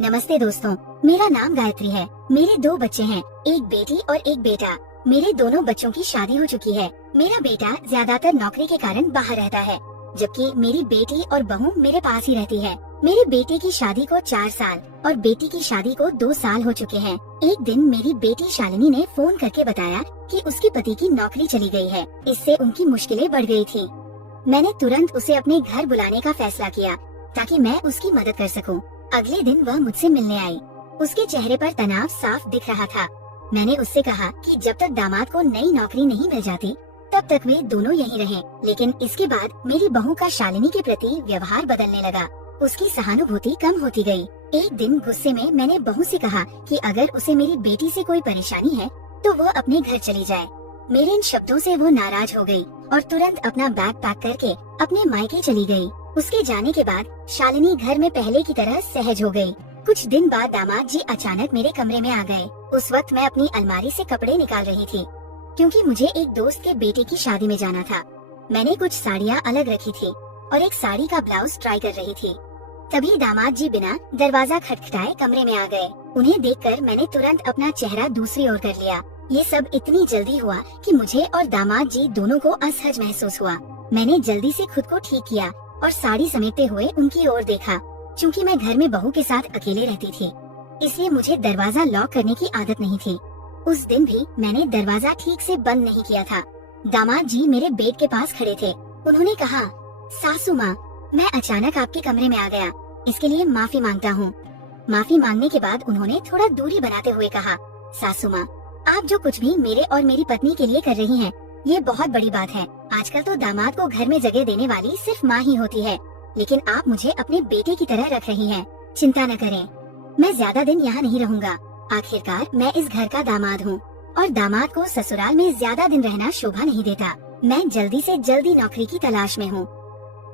नमस्ते दोस्तों, मेरा नाम गायत्री है। मेरे 2 बच्चे हैं, एक बेटी और एक बेटा। मेरे दोनों बच्चों की शादी हो चुकी है। मेरा बेटा ज्यादातर नौकरी के कारण बाहर रहता है, जबकि मेरी बेटी और बहू मेरे पास ही रहती है। मेरे बेटे की शादी को 4 साल और बेटी की शादी को 2 साल हो चुके हैं। एक दिन मेरी बेटी शालिनी ने फोन करके बताया कि उसके पति की नौकरी चली गई है। इससे उनकी मुश्किलें बढ़ गई थी। मैंने तुरंत उसे अपने घर बुलाने का फैसला किया ताकि मैं उसकी मदद कर सकूं। अगले दिन वह मुझसे मिलने आई। उसके चेहरे पर तनाव साफ दिख रहा था। मैंने उससे कहा कि जब तक दामाद को नई नौकरी नहीं मिल जाती तब तक वे दोनों यहीं रहें। लेकिन इसके बाद मेरी बहू का शालिनी के प्रति व्यवहार बदलने लगा। उसकी सहानुभूति कम होती गई। एक दिन गुस्से में मैंने बहू से कहा कि अगर उसे मेरी बेटी से कोई परेशानी है तो वह अपने घर चली जाए। मेरे इन शब्दों से वो नाराज हो गई और तुरंत अपना बैग पैक करके अपने मायके चली गई। उसके जाने के बाद शालिनी घर में पहले की तरह सहज हो गई। कुछ दिन बाद दामाद जी अचानक मेरे कमरे में आ गए। उस वक्त मैं अपनी अलमारी से कपड़े निकाल रही थी, क्योंकि मुझे एक दोस्त के बेटे की शादी में जाना था। मैंने कुछ साड़ियाँ अलग रखी थी और एक साड़ी का ब्लाउज ट्राई कर रही थी। तभी दामाद जी बिना दरवाजा खटखटाए कमरे में आ गए। उन्हें देखकर मैंने तुरंत अपना चेहरा दूसरी ओर कर लिया। ये सब इतनी जल्दी हुआ कि मुझे और दामाद जी दोनों को असहज महसूस हुआ। मैंने जल्दी से खुद को ठीक किया और साड़ी समेटते हुए उनकी ओर देखा। चूँकि मैं घर में बहू के साथ अकेले रहती थी, इसलिए मुझे दरवाजा लॉक करने की आदत नहीं थी। उस दिन भी मैंने दरवाजा ठीक से बंद नहीं किया था। दामाद जी मेरे बेड के पास खड़े थे। उन्होंने कहा, सासू माँ, मैं अचानक आपके कमरे में आ गया, इसके लिए माफी मांगता हूँ। माफी मांगने के बाद उन्होंने थोड़ा दूरी बनाते हुए कहा, सासू माँ, आप जो कुछ भी मेरे और मेरी पत्नी के लिए कर रही हैं, ये बहुत बड़ी बात है। आजकल तो दामाद को घर में जगह देने वाली सिर्फ माँ ही होती है, लेकिन आप मुझे अपने बेटे की तरह रख रही हैं। चिंता न करें, मैं ज्यादा दिन यहाँ नहीं रहूँगा। आखिरकार मैं इस घर का दामाद हूँ और दामाद को ससुराल में ज्यादा दिन रहना शोभा नहीं देता। मैं जल्दी से जल्दी नौकरी की तलाश में हूँ।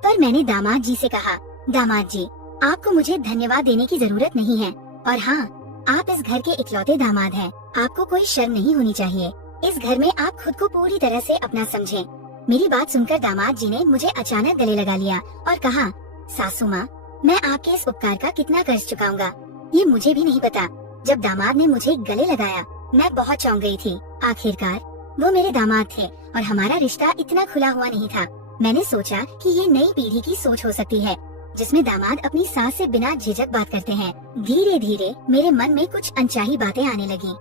पर मैंने दामाद जी से कहा, दामाद जी, आपको मुझे धन्यवाद देने की जरूरत नहीं है। और हाँ, आप इस घर के इकलौते दामाद हैं। आपको कोई शर्म नहीं होनी चाहिए। इस घर में आप खुद को पूरी तरह से अपना समझें। मेरी बात सुनकर दामाद जी ने मुझे अचानक गले लगा लिया और कहा, सासू माँ, मैं आपके इस उपकार का कितना कर्ज चुकाऊंगा ये मुझे भी नहीं पता। जब दामाद ने मुझे गले लगाया, मैं बहुत चौंक गई थी। आखिरकार वो मेरे दामाद थे और हमारा रिश्ता इतना खुला हुआ नहीं था। मैंने सोचा कि ये नई पीढ़ी की सोच हो सकती है, जिसमें दामाद अपनी सास से बिना झिझक बात करते हैं। धीरे धीरे मेरे मन में कुछ अनचाही बातें आने लगी।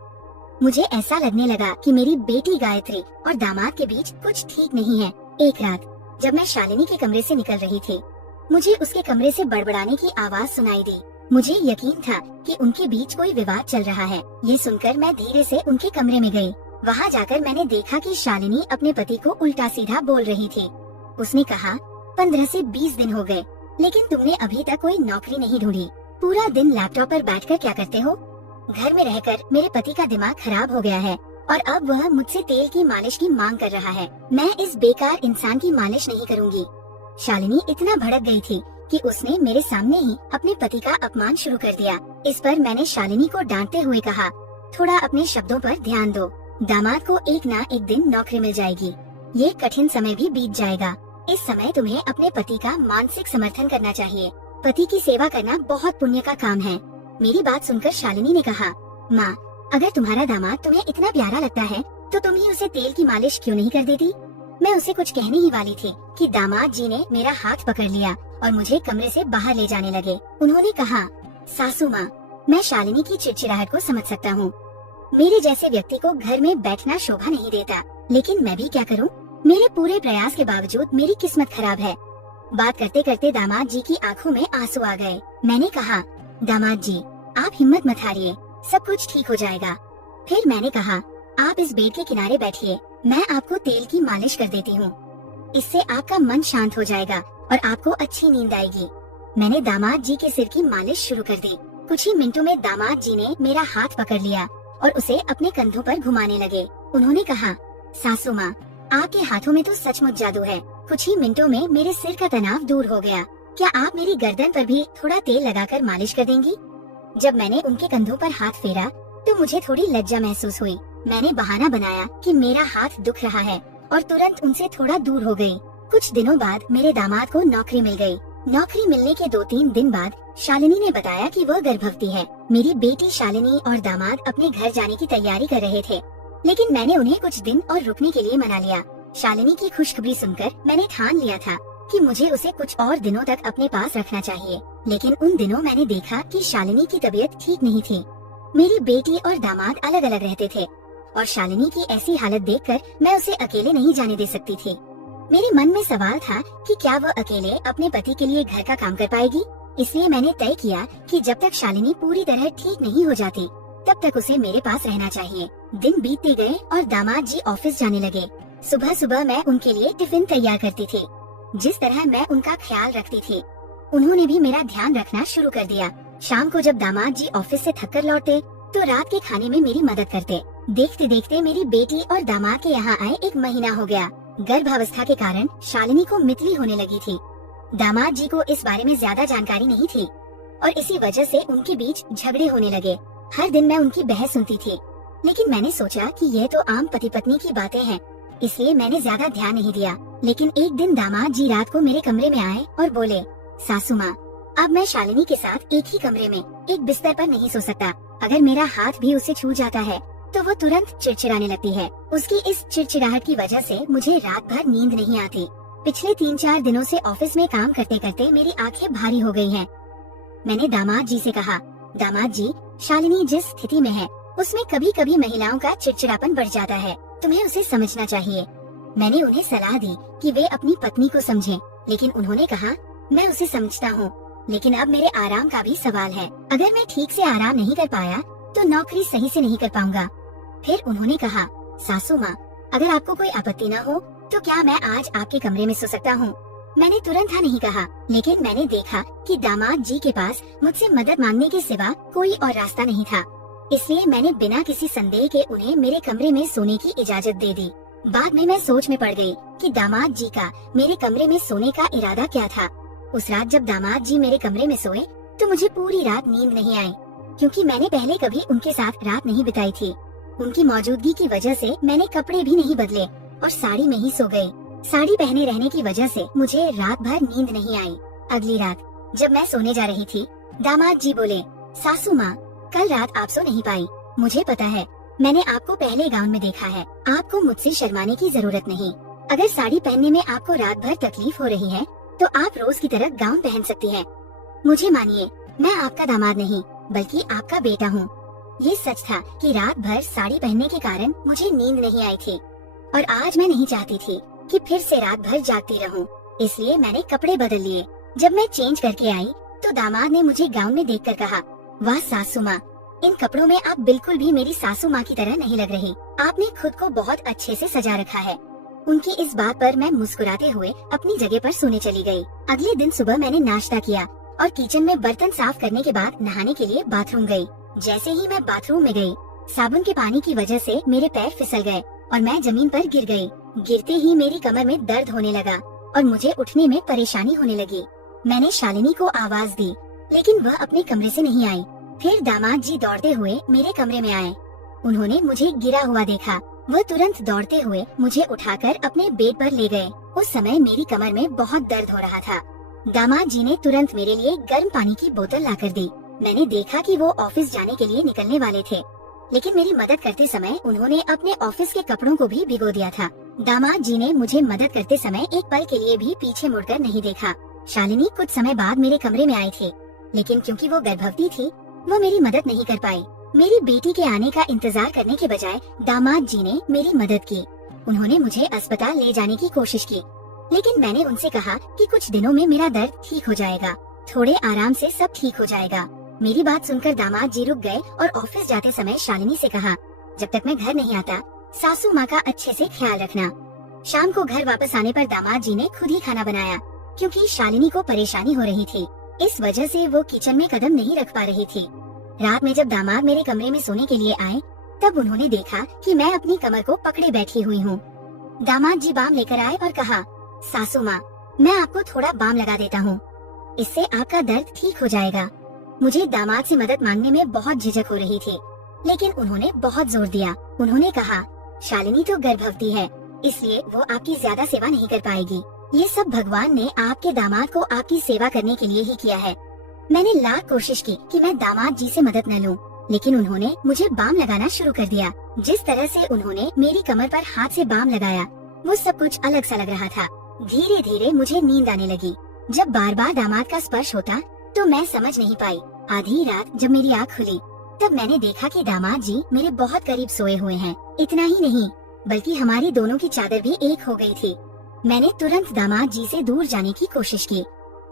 मुझे ऐसा लगने लगा कि मेरी बेटी गायत्री और दामाद के बीच कुछ ठीक नहीं है। एक रात जब मैं शालिनी के कमरे से निकल रही थी, मुझे उसके कमरे से बड़बड़ाने की आवाज सुनाई दी। मुझे यकीन था कि उनके बीच कोई विवाद चल रहा है। ये सुनकर मैं धीरे से उनके कमरे में गई। वहाँ जाकर मैंने देखा कि शालिनी अपने पति को उल्टा सीधा बोल रही थी। उसने कहा, 15 से 20 दिन हो गए, लेकिन तुमने अभी तक कोई नौकरी नहीं ढूंढी। पूरा दिन लैपटॉप पर बैठकर क्या करते हो? घर में रहकर मेरे पति का दिमाग खराब हो गया है और अब वह मुझसे तेल की मालिश की मांग कर रहा है। मैं इस बेकार इंसान की मालिश नहीं करूंगी। शालिनी इतना भड़क गई थी कि उसने मेरे सामने ही अपने पति का अपमान शुरू कर दिया। इस पर मैंने शालिनी को डांटते हुए कहा, थोड़ा अपने शब्दों पर ध्यान दो। दामाद को एक ना एक दिन नौकरी मिल जाएगी। ये कठिन समय भी बीत जाएगा। इस समय तुम्हें अपने पति का मानसिक समर्थन करना चाहिए। पति की सेवा करना बहुत पुण्य का काम है। मेरी बात सुनकर शालिनी ने कहा, माँ, अगर तुम्हारा दामाद तुम्हें इतना प्यारा लगता है तो तुम ही उसे तेल की मालिश क्यों नहीं कर देती? मैं उसे कुछ कहने ही वाली थी कि दामाद जी ने मेरा हाथ पकड़ लिया और मुझे कमरे से बाहर ले जाने लगे। उन्होंने कहा, सासू माँ, मैं शालिनी की चिड़चिड़ाहट को समझ सकता हूँ। मेरे जैसे व्यक्ति को घर में बैठना शोभा नहीं देता, लेकिन मैं भी क्या करूँ? मेरे पूरे प्रयास के बावजूद मेरी किस्मत खराब है। बात करते करते दामाद जी की आंखों में आंसू आ गए। मैंने कहा, दामाद जी, आप हिम्मत मत हारिए, सब कुछ ठीक हो जाएगा। फिर मैंने कहा, आप इस बेड के किनारे बैठिए, मैं आपको तेल की मालिश कर देती हूँ। इससे आपका मन शांत हो जाएगा और आपको अच्छी नींद आएगी। मैंने दामाद जी के सिर की मालिश शुरू कर दी। कुछ ही मिनटों में दामाद जी ने मेरा हाथ पकड़ लिया और उसे अपने कंधों पर घुमाने लगे। उन्होंने कहा, सासू माँ, आपके हाथों में तो सचमुच जादू है। कुछ ही मिनटों में मेरे सिर का तनाव दूर हो गया। क्या आप मेरी गर्दन पर भी थोड़ा तेल लगाकर मालिश कर देंगी? जब मैंने उनके कंधों पर हाथ फेरा तो मुझे थोड़ी लज्जा महसूस हुई। मैंने बहाना बनाया कि मेरा हाथ दुख रहा है और तुरंत उनसे थोड़ा दूर हो गई। कुछ दिनों बाद मेरे दामाद को नौकरी मिल गई। नौकरी मिलने के 2-3 दिन बाद शालिनी ने बताया कि वह गर्भवती है। मेरी बेटी शालिनी और दामाद अपने घर जाने की तैयारी कर रहे थे, लेकिन मैंने उन्हें कुछ दिन और रुकने के लिए मना लिया। शालिनी की खुशखबरी सुनकर मैंने ठान लिया था कि मुझे उसे कुछ और दिनों तक अपने पास रखना चाहिए, लेकिन उन दिनों मैंने देखा कि शालिनी की तबीयत ठीक नहीं थी। मेरी बेटी और दामाद अलग अलग रहते थे और शालिनी की ऐसी हालत देखकर मैं उसे अकेले नहीं जाने दे सकती थी। मेरे मन में सवाल था कि क्या वह अकेले अपने पति के लिए घर का काम कर पाएगी। इसलिए मैंने तय किया कि जब तक शालिनी पूरी तरह ठीक नहीं हो जाती तब तक उसे मेरे पास रहना चाहिए। दिन बीतते गए और दामाद जी ऑफिस जाने लगे। सुबह सुबह मैं उनके लिए टिफिन तैयार करती थी। जिस तरह मैं उनका ख्याल रखती थी, उन्होंने भी मेरा ध्यान रखना शुरू कर दिया। शाम को जब दामाद जी ऑफिस से थक कर लौटते तो रात के खाने में मेरी मदद करते। देखते देखते मेरी बेटी और दामाद के यहाँ आए 1 महीना हो गया। गर्भावस्था के कारण शालिनी को मितली होने लगी थी। दामाद जी को इस बारे में ज्यादा जानकारी नहीं थी और इसी वजह से उनके बीच झगड़े होने लगे। हर दिन मैं उनकी बहस सुनती थी, लेकिन मैंने सोचा कि यह तो आम पति पत्नी की बातें हैं, इसलिए मैंने ज्यादा ध्यान नहीं दिया। लेकिन एक दिन दामाद जी रात को मेरे कमरे में आए और बोले, सासू माँ, अब मैं शालिनी के साथ एक ही कमरे में एक बिस्तर पर नहीं सो सकता। अगर मेरा हाथ भी उसे छू जाता है तो वो तुरंत चिड़चिड़ाने लगती है। उसकी इस चिड़चिड़ाहट की वजह से मुझे रात भर नींद नहीं आती। पिछले 3-4 दिनों से ऑफिस में काम करते करते मेरी आंखें भारी हो गई हैं। मैंने दामाद जी से कहा, दामाद जी, शालिनी जिस स्थिति में है उसमें कभी कभी महिलाओं का चिड़चिड़ापन बढ़ जाता है, तुम्हें उसे समझना चाहिए। मैंने उन्हें सलाह दी कि वे अपनी पत्नी को समझें, लेकिन उन्होंने कहा, मैं उसे समझता हूँ, लेकिन अब मेरे आराम का भी सवाल है। अगर मैं ठीक से आराम नहीं कर पाया तो नौकरी सही से नहीं कर पाऊंगा। फिर उन्होंने कहा, सासू माँ, अगर आपको कोई आपत्ति न हो तो क्या मैं आज आपके कमरे में सो सकता हूँ? मैंने तुरंत हाँ नहीं कहा, लेकिन मैंने देखा कि दामाद जी के पास मुझसे मदद मांगने के सिवा कोई और रास्ता नहीं था। इसलिए मैंने बिना किसी संदेह के उन्हें मेरे कमरे में सोने की इजाजत दे दी। बाद में मैं सोच में पड़ गई कि दामाद जी का मेरे कमरे में सोने का इरादा क्या था। उस रात जब दामाद जी मेरे कमरे में सोए तो मुझे पूरी रात नींद नहीं आई, क्योंकि मैंने पहले कभी उनके साथ रात नहीं बिताई थी। उनकी मौजूदगी की वजह से मैंने कपड़े भी नहीं बदले और साड़ी में ही सो गई। साड़ी पहने रहने की वजह से मुझे रात भर नींद नहीं आई। अगली रात जब मैं सोने जा रही थी, दामाद जी बोले, सासू माँ, कल रात आप सो नहीं पाई। मुझे पता है, मैंने आपको पहले गाउन में देखा है। आपको मुझसे शर्माने की जरूरत नहीं। अगर साड़ी पहनने में आपको रात भर तकलीफ हो रही है तो आप रोज की तरह गाउन पहन सकती हैं। मुझे मानिए, मैं आपका दामाद नहीं बल्कि आपका बेटा हूँ। ये सच था कि रात भर साड़ी पहनने के कारण मुझे नींद नहीं आई थी और आज मैं नहीं चाहती थी कि फिर से रात भर जागती रहूं। इसलिए मैंने कपड़े बदल लिए। जब मैं चेंज करके आई तो दामाद ने मुझे गाउन में देखकर कहा, वाह सासू माँ, इन कपड़ों में आप बिल्कुल भी मेरी सासू माँ की तरह नहीं लग रही। आपने खुद को बहुत अच्छे से सजा रखा है। उनकी इस बात पर मैं मुस्कुराते हुए अपनी जगह पर सोने चली गई। अगले दिन सुबह मैंने नाश्ता किया और किचन में बर्तन साफ करने के बाद नहाने के लिए बाथरूम गई। जैसे ही मैं बाथरूम में गई, साबुन के पानी की वजह से मेरे पैर फिसल गए और मैं जमीन पर गिर गई। गिरते ही मेरी कमर में दर्द होने लगा और मुझे उठने में परेशानी होने लगी। मैंने शालिनी को आवाज दी, लेकिन वह अपने कमरे से नहीं आई। फिर दामाद जी दौड़ते हुए मेरे कमरे में आए। उन्होंने मुझे गिरा हुआ देखा। वह तुरंत दौड़ते हुए मुझे उठाकर अपने बेड पर ले गए। उस समय मेरी कमर में बहुत दर्द हो रहा था। दामाद जी ने तुरंत मेरे लिए गर्म पानी की बोतल लाकर दी। मैंने देखा कि वो ऑफिस जाने के लिए निकलने वाले थे, लेकिन मेरी मदद करते समय उन्होंने अपने ऑफिस के कपड़ों को भी भिगो दिया था। दामाद जी ने मुझे मदद करते समय एक पल के लिए भी पीछे मुड़कर नहीं देखा। शालिनी कुछ समय बाद मेरे कमरे में आई थी, लेकिन क्योंकि वो गर्भवती थी, वो मेरी मदद नहीं कर पाई। मेरी बेटी के आने का इंतजार करने के बजाय दामाद जी ने मेरी मदद की। उन्होंने मुझे अस्पताल ले जाने की कोशिश की, लेकिन मैंने उनसे कहा कि कुछ दिनों में मेरा दर्द ठीक हो जाएगा, थोड़े आराम से सब ठीक हो जाएगा। मेरी बात सुनकर दामाद जी रुक गए और ऑफिस जाते समय शालिनी से कहा, जब तक मैं घर नहीं आता, सासू माँ का अच्छे से ख्याल रखना। शाम को घर वापस आने पर दामाद जी ने खुद ही खाना बनाया, क्योंकि शालिनी को परेशानी हो रही थी। इस वजह से वो किचन में कदम नहीं रख पा रही थी। रात में जब दामाद मेरे कमरे में सोने के लिए आए, तब उन्होंने देखा कि मैं अपनी कमर को पकड़े बैठी हुई हूँ। दामाद जी बाम लेकर आए और कहा, सासू माँ, मैं आपको थोड़ा बाम लगा देता हूँ, इससे आपका दर्द ठीक हो जाएगा। मुझे दामाद से मदद मांगने में बहुत झिझक हो रही थी, लेकिन उन्होंने बहुत जोर दिया। उन्होंने कहा, शालिनी तो गर्भवती है, इसलिए वो आपकी ज्यादा सेवा नहीं कर पाएगी, ये सब भगवान ने आपके दामाद को आपकी सेवा करने के लिए ही किया है। मैंने लाख कोशिश की कि मैं दामाद जी से मदद न लूं, लेकिन उन्होंने मुझे बाम लगाना शुरू कर दिया। जिस तरह से उन्होंने मेरी कमर पर हाथ से बाम लगाया, वो सब कुछ अलग सा लग रहा था। धीरे धीरे मुझे नींद आने लगी। जब बार बार दामाद का स्पर्श होता तो मैं समझ नहीं पाई। आधी रात जब मेरी आँख खुली तब मैंने देखा कि दामाद जी मेरे बहुत करीब सोए हुए हैं। इतना ही नहीं, बल्कि हमारी दोनों की चादर भी एक हो गई थी। मैंने तुरंत दामाद जी से दूर जाने की कोशिश की,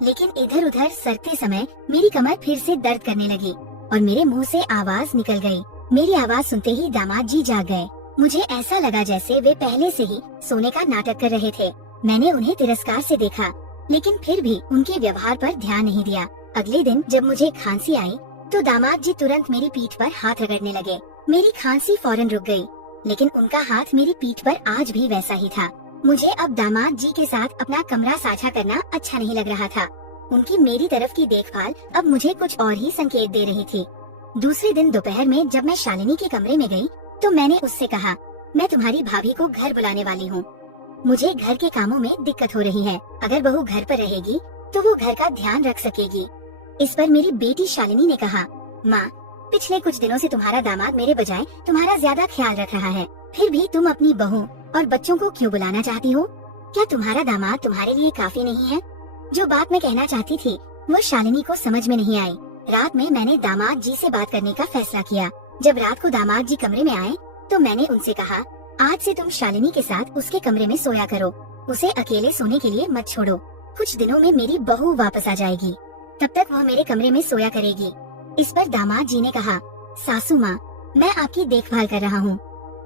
लेकिन इधर उधर सरकते समय मेरी कमर फिर से दर्द करने लगी और मेरे मुंह से आवाज निकल गई। मेरी आवाज सुनते ही दामाद जी जाग गए। मुझे ऐसा लगा जैसे वे पहले से ही सोने का नाटक कर रहे थे। मैंने उन्हें तिरस्कार से देखा, लेकिन फिर भी उनके व्यवहार पर ध्यान नहीं दिया। अगले दिन जब मुझे खांसी आई तो दामाद जी तुरंत मेरी पीठ पर हाथ रगड़ने लगे। मेरी खांसी फौरन रुक गई, लेकिन उनका हाथ मेरी पीठ पर आज भी वैसा ही था। मुझे अब दामाद जी के साथ अपना कमरा साझा करना अच्छा नहीं लग रहा था। उनकी मेरी तरफ की देखभाल अब मुझे कुछ और ही संकेत दे रही थी। दूसरे दिन दोपहर में जब मैं शालिनी के कमरे में गई तो मैंने उससे कहा, मैं तुम्हारी भाभी को घर बुलाने वाली हूँ। मुझे घर के कामों में दिक्कत हो रही है। अगर बहू घर पर रहेगी तो वो घर का ध्यान रख सकेगी। इस पर मेरी बेटी शालिनी ने कहा, माँ, पिछले कुछ दिनों से तुम्हारा दामाद मेरे बजाय तुम्हारा ज्यादा ख्याल रख रहा है, फिर भी तुम अपनी बहू और बच्चों को क्यों बुलाना चाहती हो? क्या तुम्हारा दामाद तुम्हारे लिए काफी नहीं है? जो बात मैं कहना चाहती थी वो शालिनी को समझ में नहीं आई। रात में मैंने दामाद जी से बात करने का फैसला किया। जब रात को दामाद जी कमरे में आए तो मैंने उनसे कहा, आज से तुम शालिनी के साथ उसके कमरे में सोया करो, उसे अकेले सोने के लिए मत छोड़ो। कुछ दिनों में मेरी बहू वापस आ जाएगी, तब तक वह मेरे कमरे में सोया करेगी। इस पर दामाद जी ने कहा, सासू माँ, मैं आपकी देखभाल कर रहा हूँ,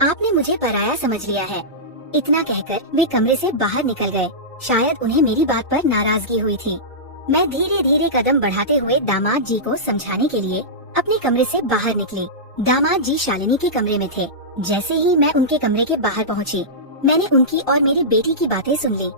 आपने मुझे पराया समझ लिया है। इतना कहकर वे कमरे से बाहर निकल गए। शायद उन्हें मेरी बात पर नाराजगी हुई थी। मैं धीरे धीरे कदम बढ़ाते हुए दामाद जी को समझाने के लिए अपने कमरे से बाहर निकली। दामाद जी शालिनी के कमरे में थे। जैसे ही मैं उनके कमरे के बाहर पहुंची, मैंने उनकी और मेरी बेटी की बातें सुन ली।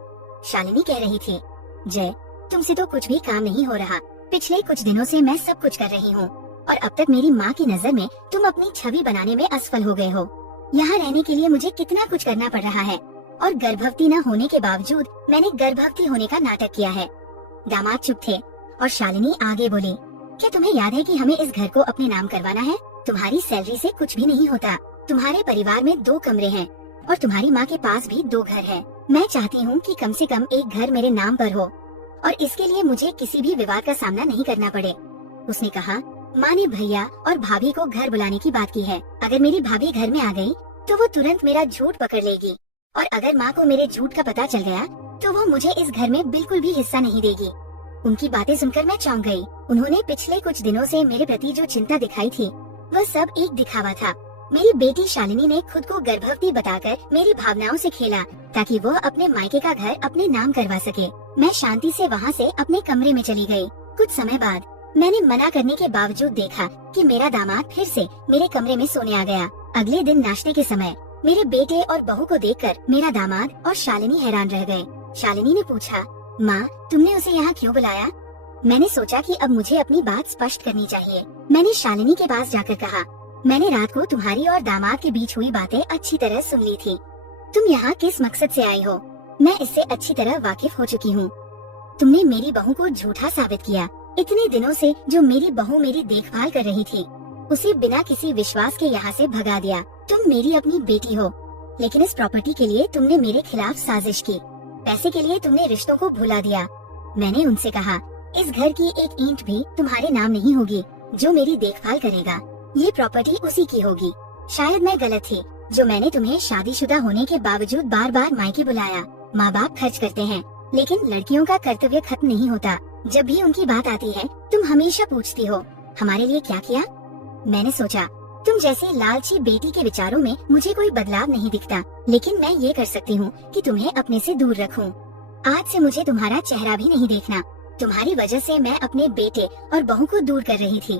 शालिनी कह रही थी, जय, तुमसे तो कुछ भी काम नहीं हो रहा। पिछले कुछ दिनों से मैं सब कुछ कर रही हूँ और अब तक मेरी माँ की नजर में तुम अपनी छवि बनाने में असफल हो गए हो। यहाँ रहने के लिए मुझे कितना कुछ करना पड़ रहा है और गर्भवती न होने के बावजूद मैंने गर्भवती होने का नाटक किया है। दामाद चुप थे और शालिनी आगे बोली, क्या तुम्हें याद है कि हमें इस घर को अपने नाम करवाना है? तुम्हारी सैलरी से कुछ भी नहीं होता। तुम्हारे परिवार में 2 कमरे हैं और तुम्हारी माँ के पास भी 2 घर हैं। मैं चाहती हूँ कि कम से कम एक घर मेरे नाम पर हो और इसके लिए मुझे किसी भी विवाद का सामना नहीं करना पड़े। उसने कहा, माँ ने भैया और भाभी को घर बुलाने की बात की है। अगर मेरी भाभी घर में आ गई तो वो तुरंत मेरा झूठ पकड़ लेगी और अगर माँ को मेरे झूठ का पता चल गया तो वो मुझे इस घर में बिल्कुल भी हिस्सा नहीं देगी। उनकी बातें सुनकर मैं चौंक गई। उन्होंने पिछले कुछ दिनों से मेरे प्रति जो चिंता दिखाई थी वह सब एक दिखावा था। मेरी बेटी शालिनी ने खुद को गर्भवती बताकर मेरी भावनाओं से खेला ताकि वो अपने मायके का घर अपने नाम करवा सके। मैं शांति से वहाँ से अपने कमरे में चली गई। कुछ समय बाद मैंने मना करने के बावजूद देखा कि मेरा दामाद फिर से मेरे कमरे में सोने आ गया। अगले दिन नाश्ते के समय मेरे बेटे और बहू को देखकर मेरा दामाद और शालिनी हैरान रह गए। शालिनी ने पूछा, माँ, तुमने उसे यहाँ क्यों बुलाया? मैंने सोचा कि अब मुझे अपनी बात स्पष्ट करनी चाहिए। मैंने शालिनी के पास जाकर कहा, मैंने रात को तुम्हारी और दामाद के बीच हुई बातें अच्छी तरह सुन ली थी। तुम यहाँ किस मकसद से आई हो, मैं इससे अच्छी तरह वाकिफ हो चुकी हूँ। तुमने मेरी बहू को झूठा साबित किया। इतने दिनों से जो मेरी बहू मेरी देखभाल कर रही थी उसे बिना किसी विश्वास के यहाँ से भगा दिया। तुम मेरी अपनी बेटी हो, लेकिन इस प्रॉपर्टी के लिए तुमने मेरे खिलाफ साजिश की। पैसे के लिए तुमने रिश्तों को भुला दिया। मैंने उनसे कहा, इस घर की एक ईंट भी तुम्हारे नाम नहीं होगी। जो मेरी देखभाल करेगा ये प्रॉपर्टी उसी की होगी। शायद मैं गलत थी जो मैंने तुम्हें शादीशुदा होने के बावजूद बार बार मायके बुलाया। माँ बाप खर्च करते हैं, लेकिन लड़कियों का कर्तव्य खत्म नहीं होता। जब भी उनकी बात आती है तुम हमेशा पूछती हो, हमारे लिए क्या किया? मैंने सोचा, तुम जैसे लालची बेटी के विचारों में मुझे कोई बदलाव नहीं दिखता, लेकिन मैं ये कर सकती हूँ कि तुम्हें अपने से दूर रखूं। आज से मुझे तुम्हारा चेहरा भी नहीं देखना। तुम्हारी वजह से मैं अपने बेटे और बहू को दूर कर रही थी,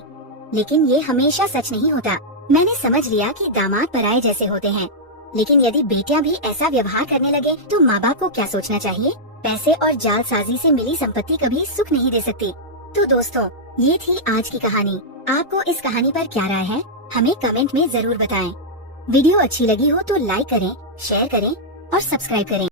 लेकिन ये हमेशा सच नहीं होता। मैंने समझ लिया कि दामाद पराये जैसे होते हैं, लेकिन यदि बेटियां भी ऐसा व्यवहार करने लगे तो माँ बाप को क्या सोचना चाहिए? पैसे और जालसाजी से मिली संपत्ति कभी सुख नहीं दे सकती। तो दोस्तों, ये थी आज की कहानी। आपको इस कहानी पर क्या राय है, हमें कमेंट में जरूर बताएं। वीडियो अच्छी लगी हो तो लाइक करें, शेयर करें और सब्सक्राइब करें।